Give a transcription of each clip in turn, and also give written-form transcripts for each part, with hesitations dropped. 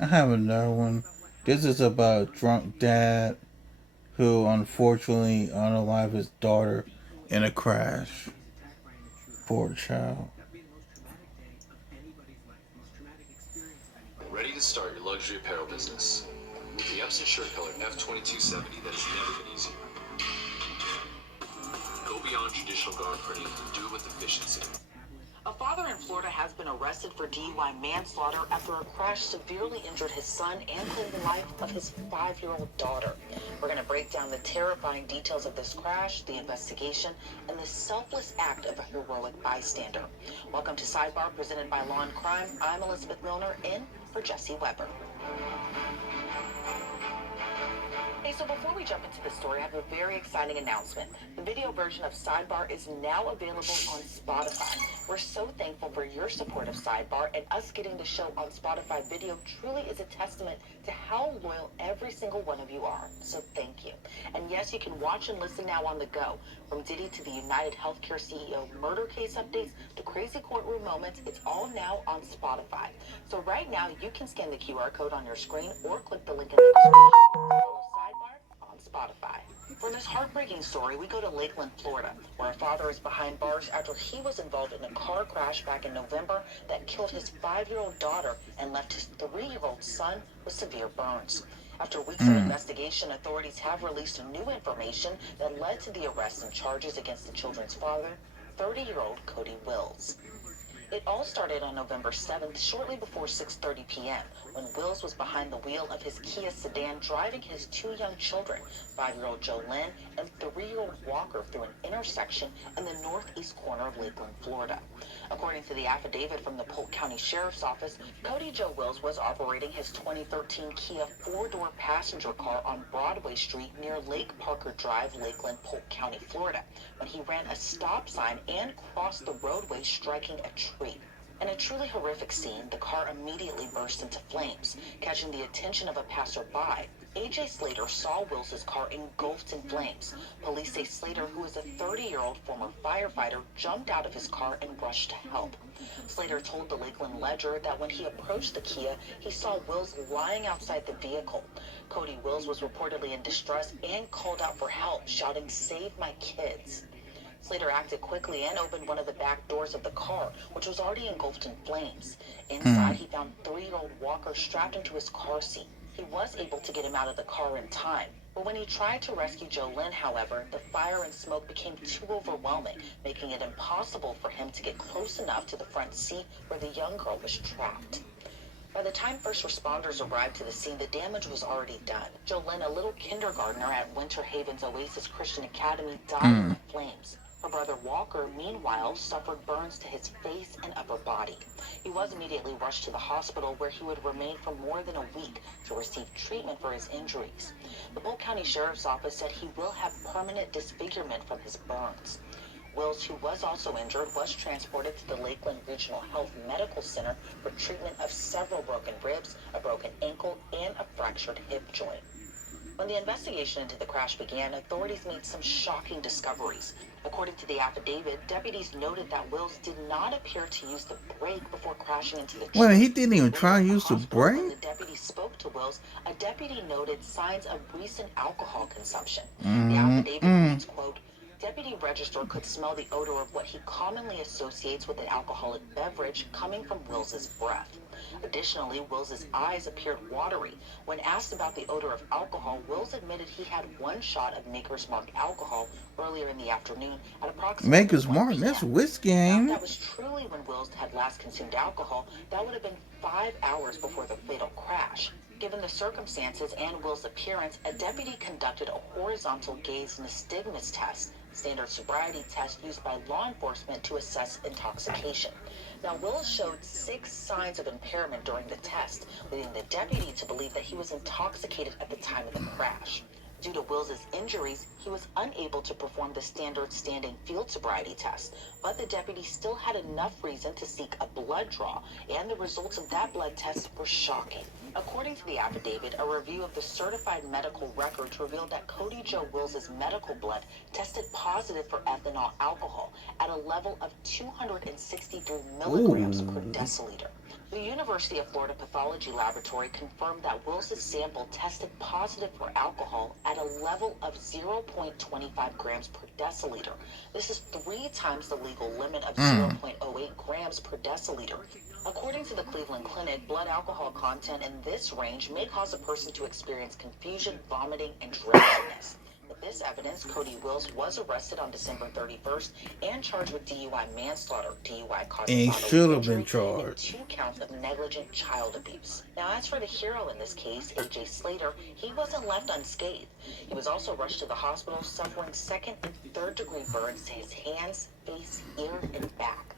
I have another one. This is about a drunk dad who unfortunately unalived his daughter in a crash. Poor child. Ready to start your luxury apparel business with the Epson shirt color F2270 that has never been easier. Go beyond traditional garment printing and do it with efficiency. A father in Florida has been arrested for DUI manslaughter after a crash severely injured his son and claimed the life of his 5-year-old daughter. We're going to break down the terrifying details of this crash, the investigation, and the selfless act of a heroic bystander. Welcome to Sidebar, presented by Law and Crime. I'm Elizabeth Milner, in for Jesse Weber. Hey, so before we jump into the story, I have a very exciting announcement. The video version of Sidebar is now available on Spotify. We're so thankful for your support of Sidebar, and us getting the show on Spotify video truly is a testament to how loyal every single one of you are. So thank you. And yes, you can watch and listen now on the go. From Diddy to the United Healthcare CEO murder case updates to crazy courtroom moments, it's all now on Spotify. So right now, you can scan the QR code on your screen or click the link in the description. Sidebar on Spotify. For this heartbreaking story, we go to Lakeland, Florida, where a father is behind bars after he was involved in a car crash back in November that killed his 5-year-old daughter and left his 3-year-old son with severe burns. After weeks of investigation, authorities have released new information that led to the arrest and charges against the children's father, 30-year-old Cody Wills. It all started on November 7th, shortly before 6:30 p.m., when Wills was behind the wheel of his Kia sedan driving his 2 young children, 5-year-old Jolynn and 3-year-old Walker, through an intersection in the northeast corner of Lakeland, Florida. According to the affidavit from the Polk County Sheriff's Office, Cody Joe Wills was operating his 2013 Kia 4-door passenger car on Broadway Street near Lake Parker Drive, Lakeland, Polk County, Florida, when he ran a stop sign and crossed the roadway, striking a tree. In a truly horrific scene, the car immediately burst into flames, catching the attention of a passerby. A.J. Slater saw Wills' car engulfed in flames. Police say Slater, who is a 30-year-old former firefighter, jumped out of his car and rushed to help. Slater told the Lakeland Ledger that when he approached the Kia, he saw Wills lying outside the vehicle. Cody Wills was reportedly in distress and called out for help, shouting, "Save my kids." Slater acted quickly and opened one of the back doors of the car, which was already engulfed in flames. Inside, he found 3-year-old Walker strapped into his car seat. He was able to get him out of the car in time. But when he tried to rescue Jolynn, however, the fire and smoke became too overwhelming, making it impossible for him to get close enough to the front seat where the young girl was trapped. By the time first responders arrived to the scene, the damage was already done. Jolynn, a little kindergartner at Winter Haven's Oasis Christian Academy, died in the flames. Her brother Walker, meanwhile, suffered burns to his face and upper body. He was immediately rushed to the hospital, where he would remain for more than a week to receive treatment for his injuries. The Polk County Sheriff's Office said he will have permanent disfigurement from his burns. Wills, who was also injured, was transported to the Lakeland Regional Health Medical Center for treatment of several broken ribs, a broken ankle, and a fractured hip joint. When the investigation into the crash began, authorities made some shocking discoveries. According to the affidavit, deputies noted that Wills did not appear to use the brake before crashing into the tree. Wait, he didn't even Later try at to the use the hospital, when brake? the deputy spoke to Wills, a deputy noted signs of recent alcohol consumption. The affidavit reads, quote, "Deputy Register could smell the odor of what he commonly associates with an alcoholic beverage coming from Wills's breath." Additionally, Wills's eyes appeared watery. When asked about the odor of alcohol, Wills admitted he had 1 shot of Maker's Mark alcohol earlier in the afternoon at approximately Maker's 1 Mark, that's p.m. whiskey, Now, if ain't that it? was truly when Wills had last consumed alcohol, that would have been 5 hours before the fatal crash. Given the circumstances and Will's appearance, a deputy conducted a horizontal gaze nystagmus test, standard sobriety test used by law enforcement to assess intoxication. Now, Wills showed 6 signs of impairment during the test, leading the deputy to believe that he was intoxicated at the time of the crash. Due to Wills's injuries, he was unable to perform the standard standing field sobriety test, but the deputy still had enough reason to seek a blood draw, and the results of that blood test were shocking. According to the affidavit, a review of the certified medical records revealed that Cody Joe Wills' medical blood tested positive for ethanol alcohol at a level of 263 milligrams per Ooh. deciliter. The University of Florida Pathology Laboratory confirmed that Will's sample tested positive for alcohol at a level of 0.25 grams per deciliter. This is 3 times the legal limit of Mm. 0.08 grams per deciliter. According to the Cleveland Clinic, blood alcohol content in this range may cause a person to experience confusion, vomiting, and drowsiness. With this evidence, Cody Wills was arrested on December 31st and charged with DUI manslaughter, DUI And causing he bodily should have been injury, and charged. 2 counts of negligent child abuse. Now, as for the hero in this case, AJ Slater, he wasn't left unscathed. He was also rushed to the hospital, suffering second and third degree burns to his hands, face, ear, and back.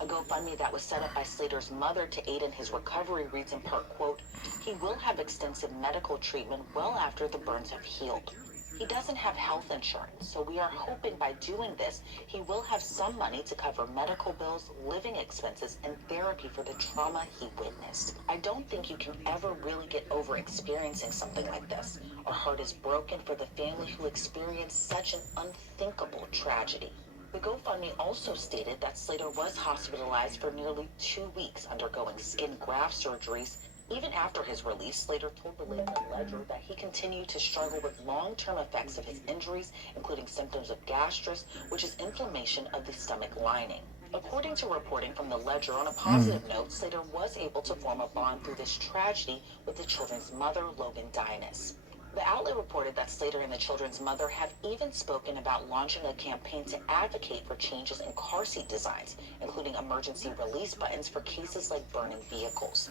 A GoFundMe that was set up by Slater's mother to aid in his recovery reads in part, quote, "He will have extensive medical treatment well after the burns have healed. He doesn't have health insurance, so we are hoping by doing this, he will have some money to cover medical bills, living expenses, and therapy for the trauma he witnessed. I don't think you can ever really get over experiencing something like this. Our heart is broken for the family who experienced such an unthinkable tragedy." The GoFundMe also stated that Slater was hospitalized for nearly 2 weeks, undergoing skin graft surgeries. Even after his release, Slater told the Lakeland Ledger that he continued to struggle with long-term effects of his injuries, including symptoms of gastritis, which is inflammation of the stomach lining. According to reporting from the Ledger, on a positive note, Slater was able to form a bond through this tragedy with the children's mother, Logan Dynas. The outlet reported that Slater and the children's mother have even spoken about launching a campaign to advocate for changes in car seat designs, including emergency release buttons for cases like burning vehicles.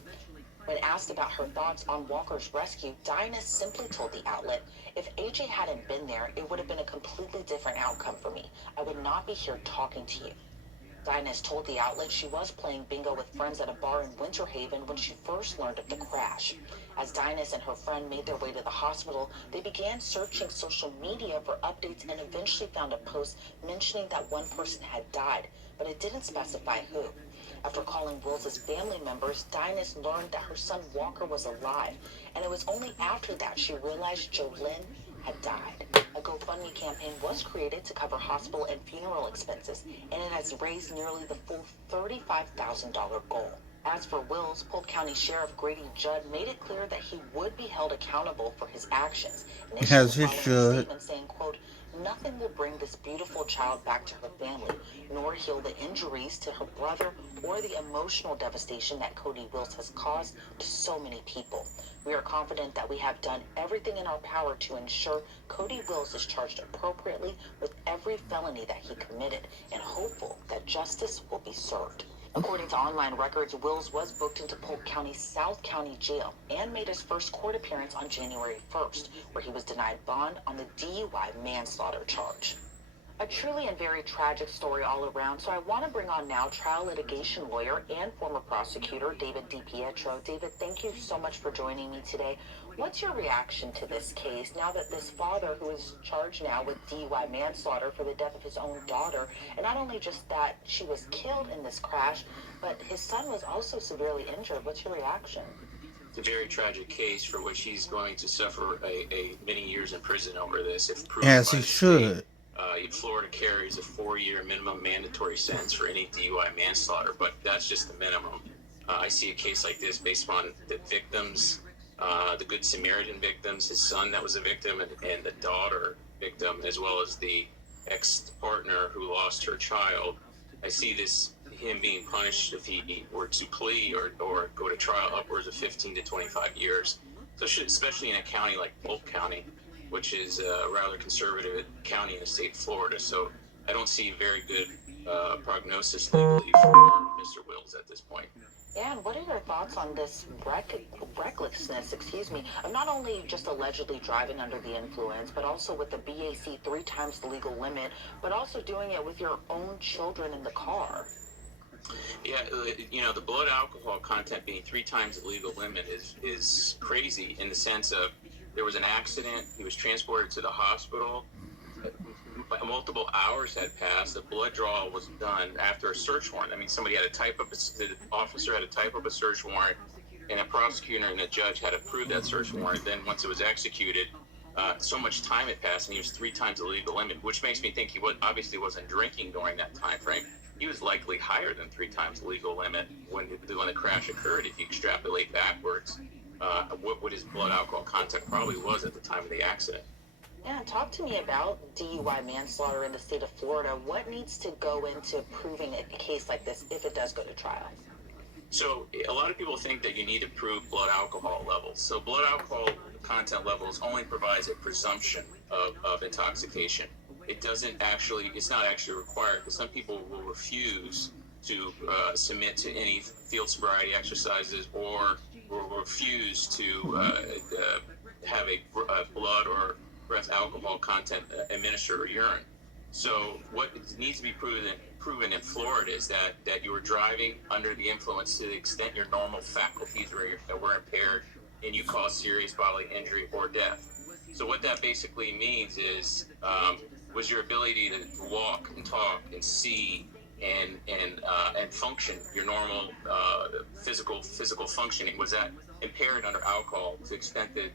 When asked about her thoughts on Walker's rescue, Dinah simply told the outlet, "If AJ hadn't been there, it would have been a completely different outcome for me. I would not be here talking to you." Dinah told the outlet she was playing bingo with friends at a bar in Winter Haven when she first learned of the crash. As Dinah and her friend made their way to the hospital, they began searching social media for updates and eventually found a post mentioning that one person had died, but it didn't specify who. After calling Wills' family members, Dinah learned that her son Walker was alive, and it was only after that she realized Jolynn had died. A GoFundMe campaign was created to cover hospital and funeral expenses, and it has raised nearly the full $35,000 goal. As for Wills, Polk County Sheriff Grady Judd made it clear that he would be held accountable for his actions, initially As he following a should. statement saying, quote, "Nothing will bring this beautiful child back to her family, nor heal the injuries to her brother or the emotional devastation that Cody Wills has caused to so many people. We are confident that we have done everything in our power to ensure Cody Wills is charged appropriately with every felony that he committed, and hopeful that justice will be served." According to online records, Wills was booked into Polk County's South County Jail and made his first court appearance on January 1st, where he was denied bond on the DUI manslaughter charge. A truly and very tragic story all around, so I want to bring on now trial litigation lawyer and former prosecutor David DiPietro. David, thank you so much for joining me today. What's your reaction to this case now that this father, who is charged now with DUI manslaughter for the death of his own daughter, and not only just that she was killed in this crash, but his son was also severely injured? What's your reaction? It's a very tragic case for which he's going to suffer a many years in prison over this if proven As by he the state. should. Florida carries a 4-year minimum mandatory sentence for any DUI manslaughter, but that's just the minimum. I see a case like this based on the victims, the Good Samaritan victims, his son that was a victim, and the daughter victim, as well as the ex-partner who lost her child. I see him being punished if he were to plea or go to trial upwards of 15 to 25 years. So especially in a county like Polk County, which is a rather conservative county in the state of Florida. So I don't see very good prognosis legally for Mr. Wills at this point. Yeah, and what are your thoughts on this recklessness, of not only just allegedly driving under the influence, but also with the BAC 3 times the legal limit, but also doing it with your own children in the car? Yeah, the blood alcohol content being 3 times the legal limit is crazy in the sense of there was an accident, he was transported to the hospital, multiple hours had passed, the blood draw was done after a search warrant. I mean, the officer had to type up a search warrant, and a prosecutor and a judge had approved that search warrant. Then once it was executed, so much time had passed, and he was 3 times the legal limit, which makes me think he obviously wasn't drinking during that time frame. he was likely higher than 3 times the legal limit when the crash occurred. If you extrapolate backwards, what his blood alcohol content probably was at the time of the accident. Yeah, talk to me about DUI manslaughter in the state of Florida. What needs to go into proving a case like this if it does go to trial? So a lot of people think that you need to prove blood alcohol levels. So blood alcohol content levels only provides a presumption of intoxication. It doesn't actually, it's not actually required, because some people will refuse to submit to any field sobriety exercises, or will refuse to have a blood or breath alcohol content administered or urine. So what needs to be proven in Florida is that you were driving under the influence to the extent your normal faculties were impaired and you caused serious bodily injury or death. So what that basically means is was your ability to walk and talk and see and function, your normal physical functioning, was that impaired under alcohol to the extent that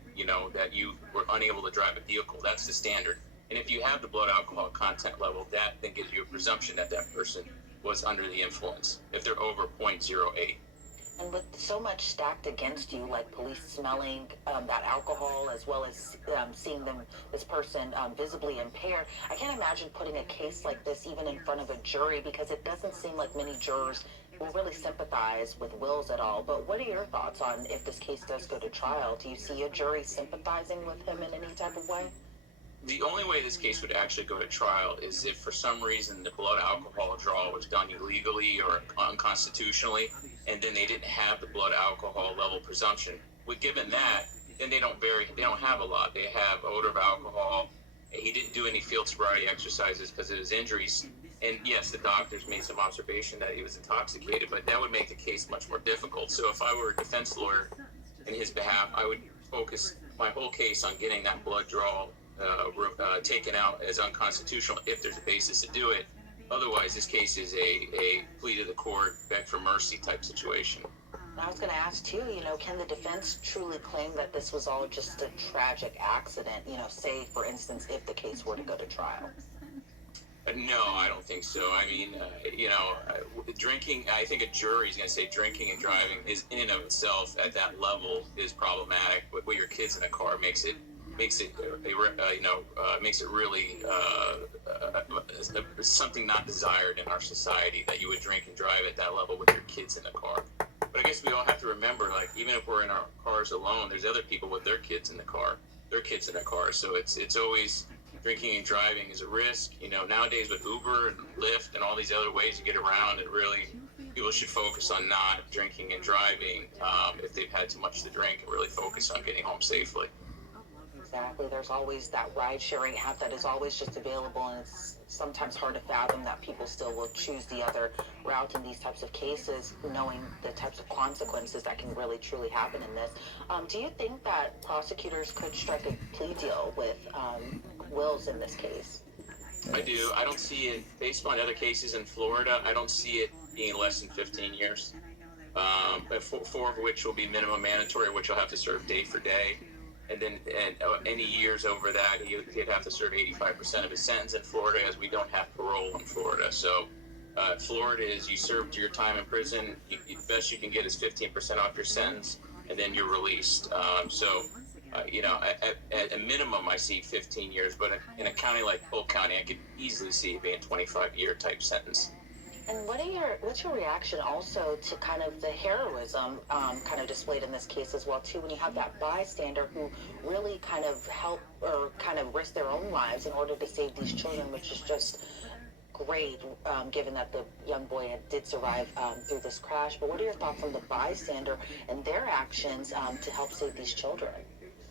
that you were unable to drive a vehicle? That's the standard. And if you have the blood alcohol content level, that then gives you a presumption that that person was under the influence if they're over 0.08. And with so much stacked against you, like police smelling that alcohol, as well as seeing this person visibly impaired, I can't imagine putting a case like this even in front of a jury, because it doesn't seem like many jurors will really sympathize with Wills at all. But what are your thoughts on if this case does go to trial? Do you see a jury sympathizing with him in any type of way? The only way this case would actually go to trial is if for some reason the blood alcohol draw was done illegally or unconstitutionally, and then they didn't have the blood alcohol level presumption. Given that, then they don't have a lot. They have odor of alcohol. He didn't do any field sobriety exercises because of his injuries. And yes, the doctors made some observation that he was intoxicated, but that would make the case much more difficult. So if I were a defense lawyer in his behalf, I would focus my whole case on getting that blood draw taken out as unconstitutional if there's a basis to do it. Otherwise, this case is a plea to the court, beg for mercy type situation. I was going to ask too, can the defense truly claim that this was all just a tragic accident? Say, for instance, if the case were to go to trial. No, I don't think so. I mean, drinking, I think a jury is going to say drinking and driving is in and of itself at that level is problematic. But with your kids in a car makes it really something not desired in our society, that you would drink and drive at that level with your kids in the car. But I guess we all have to remember, like, even if we're in our cars alone, there's other people with their kids in the car, So it's always, drinking and driving is a risk. Nowadays with Uber and Lyft and all these other ways to get around, and really people should focus on not drinking and driving if they've had too much to drink, and really focus on getting home safely. Exactly. There's always that ride-sharing app that is always just available, and it's sometimes hard to fathom that people still will choose the other route in these types of cases, knowing the types of consequences that can really truly happen in this. Do you think that prosecutors could strike a plea deal with Wills in this case? I do. I don't see it, based on other cases in Florida, I don't see it being less than 15 years. 4 of which will be minimum mandatory, which you'll have to serve day for day. And then any years over that, he'd have to serve 85% of his sentence in Florida, as we don't have parole in Florida. So Florida is, you served your time in prison, the best you can get is 15% off your sentence, and then you're released. At a minimum, I see 15 years, but in a county like Polk County, I could easily see it being a 25-year type sentence. And what's your reaction also to kind of the heroism kind of displayed in this case as well too, when you have that bystander who really kind of help or kind of risk their own lives in order to save these children, which is just great, given that the young boy did survive through this crash. But what are your thoughts on the bystander and their actions to help save these children?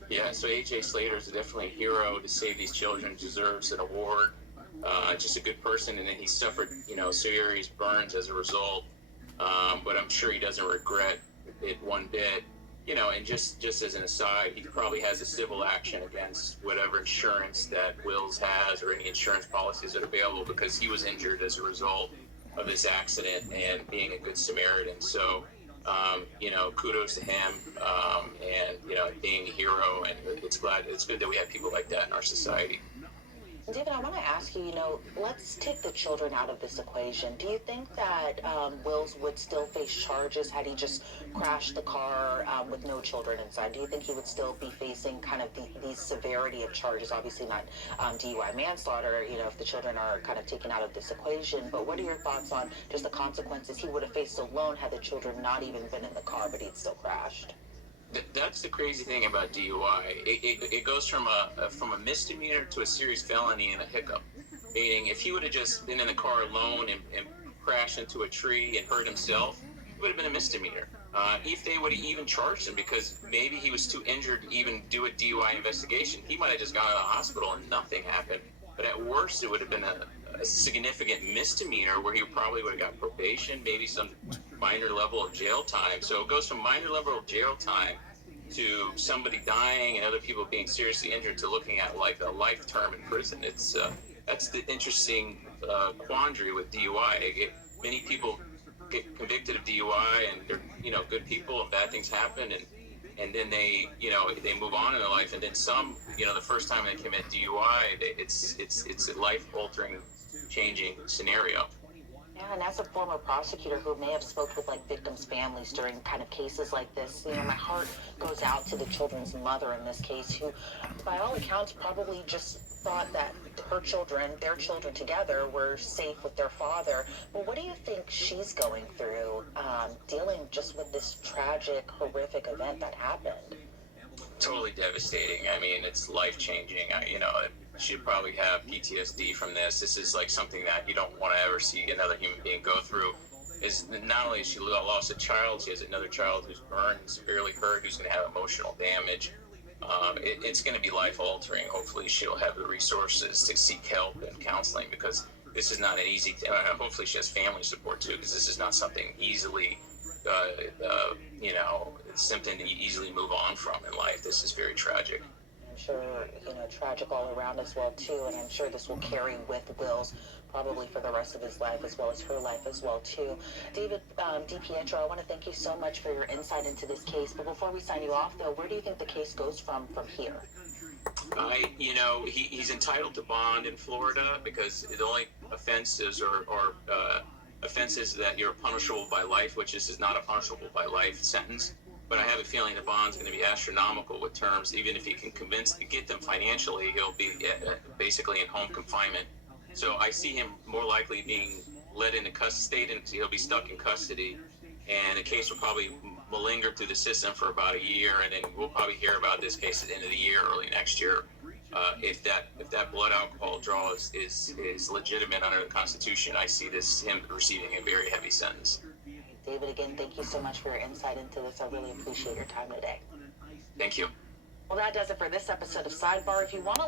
Yeah, so A.J. Slater is definitely a hero to save these children, deserves an award. Just a good person, and then he suffered, serious burns as a result. But I'm sure he doesn't regret it one bit. And just as an aside, he probably has a civil action against whatever insurance that Wills has, or any insurance policies that are available, because he was injured as a result of this accident and being a good Samaritan. So, kudos to him, and being a hero. And it's good that we have people like that in our society. David, I want to ask you, let's take the children out of this equation. Do you think that Wills would still face charges had he just crashed the car with no children inside? Do you think he would still be facing kind of the severity of charges? Obviously not DUI manslaughter, if the children are kind of taken out of this equation. But what are your thoughts on just the consequences he would have faced alone had the children not even been in the car, but he'd still crashed? That's the crazy thing about DUI. It goes from a misdemeanor to a serious felony in a hiccup. Meaning, if he would have just been in the car alone and crashed into a tree and hurt himself, it would have been a misdemeanor. If they would have even charged him because maybe he was too injured to even do a DUI investigation, he might have just gone to the hospital and nothing happened. But at worst, it would have been a significant misdemeanor where he probably would have got probation, maybe some minor level of jail time. So it goes from minor level of jail time to somebody dying and other people being seriously injured to looking at like a life term in prison. That's the interesting quandary with DUI. Many people get convicted of DUI and they're good people and bad things happen and then they move on in their life, and then some the first time they commit DUI, it's a life altering, changing scenario. Yeah, and as a former prosecutor who may have spoke with like victims' families during kind of cases like this, my heart goes out to the children's mother in this case, who, by all accounts, probably just thought that her children, their children together, were safe with their father. But what do you think she's going through, dealing just with this tragic, horrific event that happened? Totally devastating. I mean, it's life changing. She'd probably have PTSD from this. This is like something that you don't want to ever see another human being go through. Is not only has she lost a child, she has another child who's burned, severely hurt, who's going to have emotional damage. It's going to be life altering. Hopefully, she'll have the resources to seek help and counseling because this is not an easy thing. Hopefully, she has family support too because this is not something easily, something that you easily move on from in life. This is very tragic. I'm sure, tragic all around as well, too. And I'm sure this will carry with Wills probably for the rest of his life as well as her life as well, too. David DiPietro, I want to thank you so much for your insight into this case. But before we sign you off, though, where do you think the case goes from here? He's entitled to bond in Florida because the only offenses are offenses that you're punishable by life, which is not a punishable by life sentence. But I have a feeling the bond's going to be astronomical with terms. Even if he can get them financially, he'll be basically in home confinement. So I see him more likely being led into custody, and he'll be stuck in custody. And the case will probably linger through the system for about a year, and then we'll probably hear about this case at the end of the year, early next year. If that blood alcohol draw is legitimate under the Constitution, I see him receiving a very heavy sentence. David, again, thank you so much for your insight into this. I really appreciate your time today. Thank you. Well, that does it for this episode of Sidebar. If you want to